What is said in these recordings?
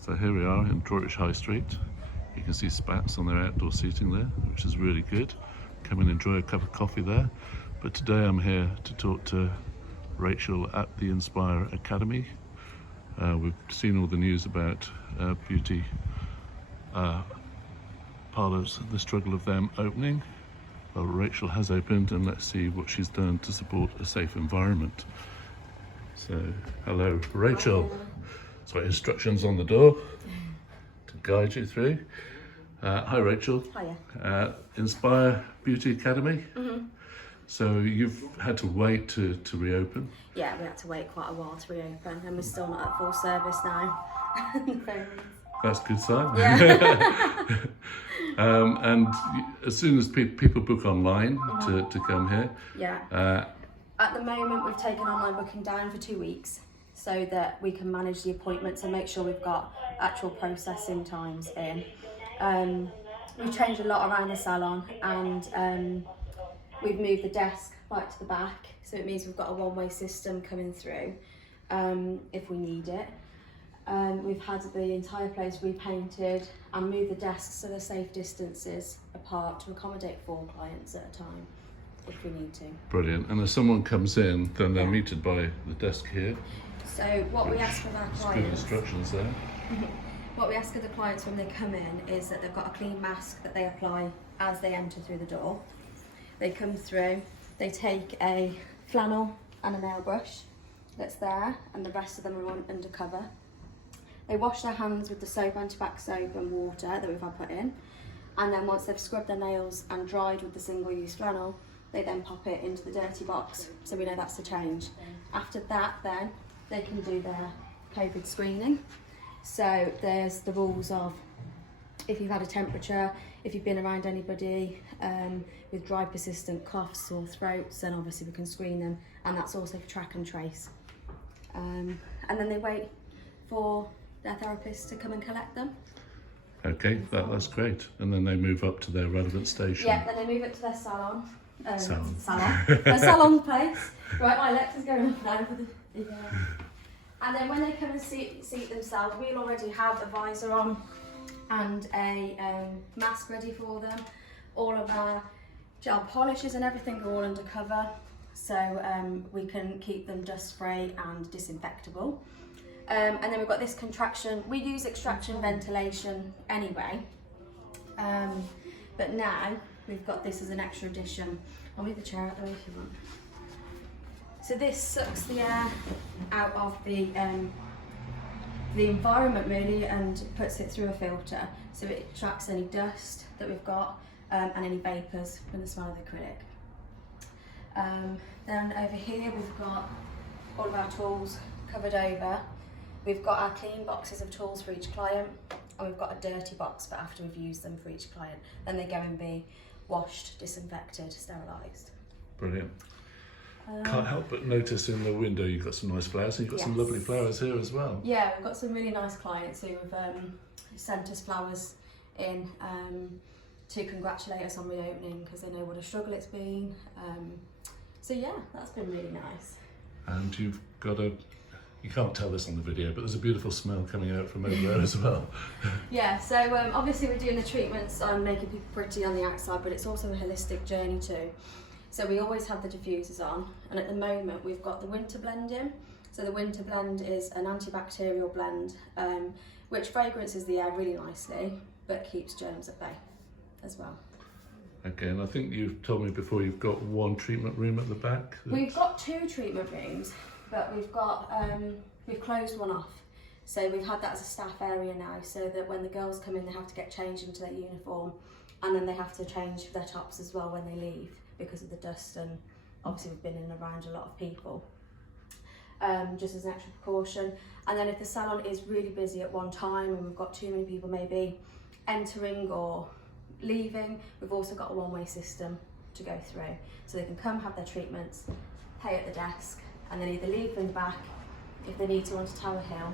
So here we are in Droitwich High Street. You can see Spats on their outdoor seating there, which is really good. Come and enjoy a cup of coffee there. But today I'm here to talk to Rachel at the Inspire Academy. We've seen all the news about beauty parlours, the struggle of them opening. Well, Rachel has opened, and let's see what she's done to support a safe environment. So, hello, Rachel. So instructions on the door to guide you through. Hi Rachel. Hiya. Inspire Beauty Academy. Mm-hmm. So you've had to wait to reopen? Yeah, we had to wait quite a while to reopen, and we're still not at full service now. That's a good sign. Yeah. And as soon as people book online to come here. Yeah. At the moment we've taken online booking down for 2 weeks, so that we can manage the appointments and make sure we've got actual processing times in. We've changed a lot around the salon, and we've moved the desk right to the back, so it means we've got a one-way system coming through if we need it. We've had the entire place repainted and moved the desks to the safe distances apart to accommodate 4 clients at a time if we need to. Brilliant. And as someone comes in, then they're meted by the desk here. So what we ask of our clients, good instructions there. What we ask of the clients when they come in is that they've got a clean mask that they apply as they enter through the door. They come through, they take a flannel and a nail brush that's there, and the rest of them are undercover. They wash their hands with the soap, antibac soap and water that we've had put in, and then once they've scrubbed their nails and dried with the single-use flannel, they then pop it into the dirty box, so we know that's the change. After that then, they can do their COVID screening. So there's the rules of if you've had a temperature, if you've been around anybody with dry persistent coughs or throats, then obviously we can screen them, and that's also for track and trace. And then they wait for their therapist to come and collect them. Okay, that's great. And then they move up to their relevant station. Yeah, then they move it to their salon. Salon. Their salon place. Right, my Alexa's going off now for the and then when they come and seat themselves, we'll already have a visor on and a mask ready for them. All of our gel polishes and everything are all undercover, so we can keep them dust-free and disinfectable. And then we've got this contraction. We use extraction ventilation anyway, but now we've got this as an extra addition. I'll move the chair out the way if you want. So this sucks the air out of the environment really, and puts it through a filter, so it tracks any dust that we've got and any vapours from the smell of the acrylic. Then over here we've got all of our tools covered over. We've got our clean boxes of tools for each client, and we've got a dirty box for after we've used them for each client. Then they go and be washed, disinfected, sterilised. Brilliant. Can't help but notice in the window you've got some nice flowers, and you've got some lovely flowers here as well. Yeah, we've got some really nice clients who have sent us flowers in to congratulate us on reopening, because they know what a struggle it's been. So yeah, that's been really nice. And you've got you can't tell this on the video, but there's a beautiful smell coming out from over there as well. Yeah, so obviously we're doing the treatments on making people pretty on the outside, but it's also a holistic journey too. So we always have the diffusers on, and at the moment we've got the winter blend in. So the winter blend is an antibacterial blend, which fragrances the air really nicely, but keeps germs at bay as well. Okay, and I think you've told me before you've got 1 treatment room at the back. We've got 2 treatment rooms, but we've got we've closed one off. So we've had that as a staff area now, so that when the girls come in they have to get changed into their uniform, and then they have to change their tops as well when they leave, because of the dust, and obviously we've been in and around a lot of people, just as an extra precaution. And then if the salon is really busy at one time and we've got too many people maybe entering or leaving, we've also got a one-way system to go through, so they can come have their treatments, pay at the desk, and then either leave from the back if they need to onto Tower Hill,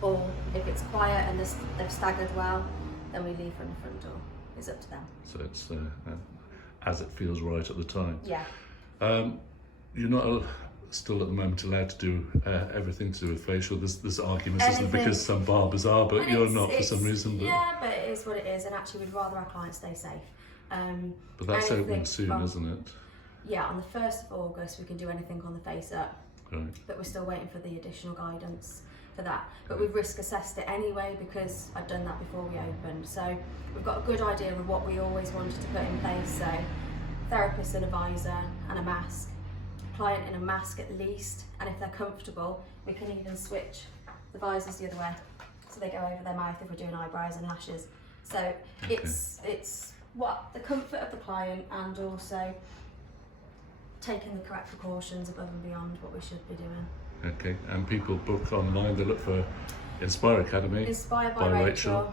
or if it's quiet and they've staggered well, then we leave from the front door. It's up to them. So it's as it feels right at the time. Yeah. You're not still at the moment allowed to do everything to do with facial? There's arguments, isn't there, Anything. because some barbers are, but And you're it's- not for some reason. But, Yeah, but it is what it is, and actually we'd rather our clients stay safe. but that's anything opening soon, from- isn't it? Yeah, on the 1st of August we can do anything on the face up, Right. but we're still waiting for the additional guidance for that. But we've risk assessed it anyway because I'd done that before we opened. So we've got a good idea of what we always wanted to put in place. So therapist and a visor and a mask, client in a mask at least, and if they're comfortable we can even switch the visors the other way so they go over their mouth if we're doing eyebrows and lashes. So it's what the comfort of the client and also taking the correct precautions above and beyond what we should be doing. Okay, and people book online, they look for Inspire Academy. Inspired by Rachel.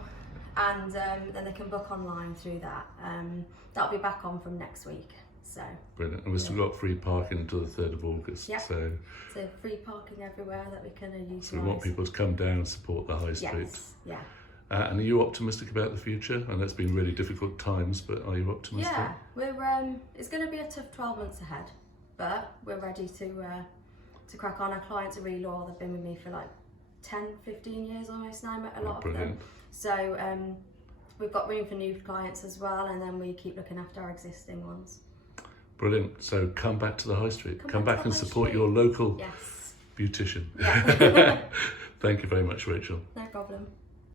And then they can book online through that. That'll be back on from next week. So Brilliant. And we've still got free parking until the 3rd of August. Yeah. So free parking everywhere that we can utilise. we want people to come down and support the High Street. Yes, yeah. And are you optimistic about the future? I know it's been really difficult times, but are you optimistic? Yeah, we're it's going to be a tough 12 months ahead, but we're ready to crack on. Our clients are really loyal. They've been with me for like 10, 15 years almost now, met a lot of Brilliant. them. So we've got room for new clients as well, and then we keep looking after our existing ones. Brilliant. So come back to the High Street. Come back back to and the High support Street. your local Yes. beautician. Yeah. Thank you very much, Rachel. No problem.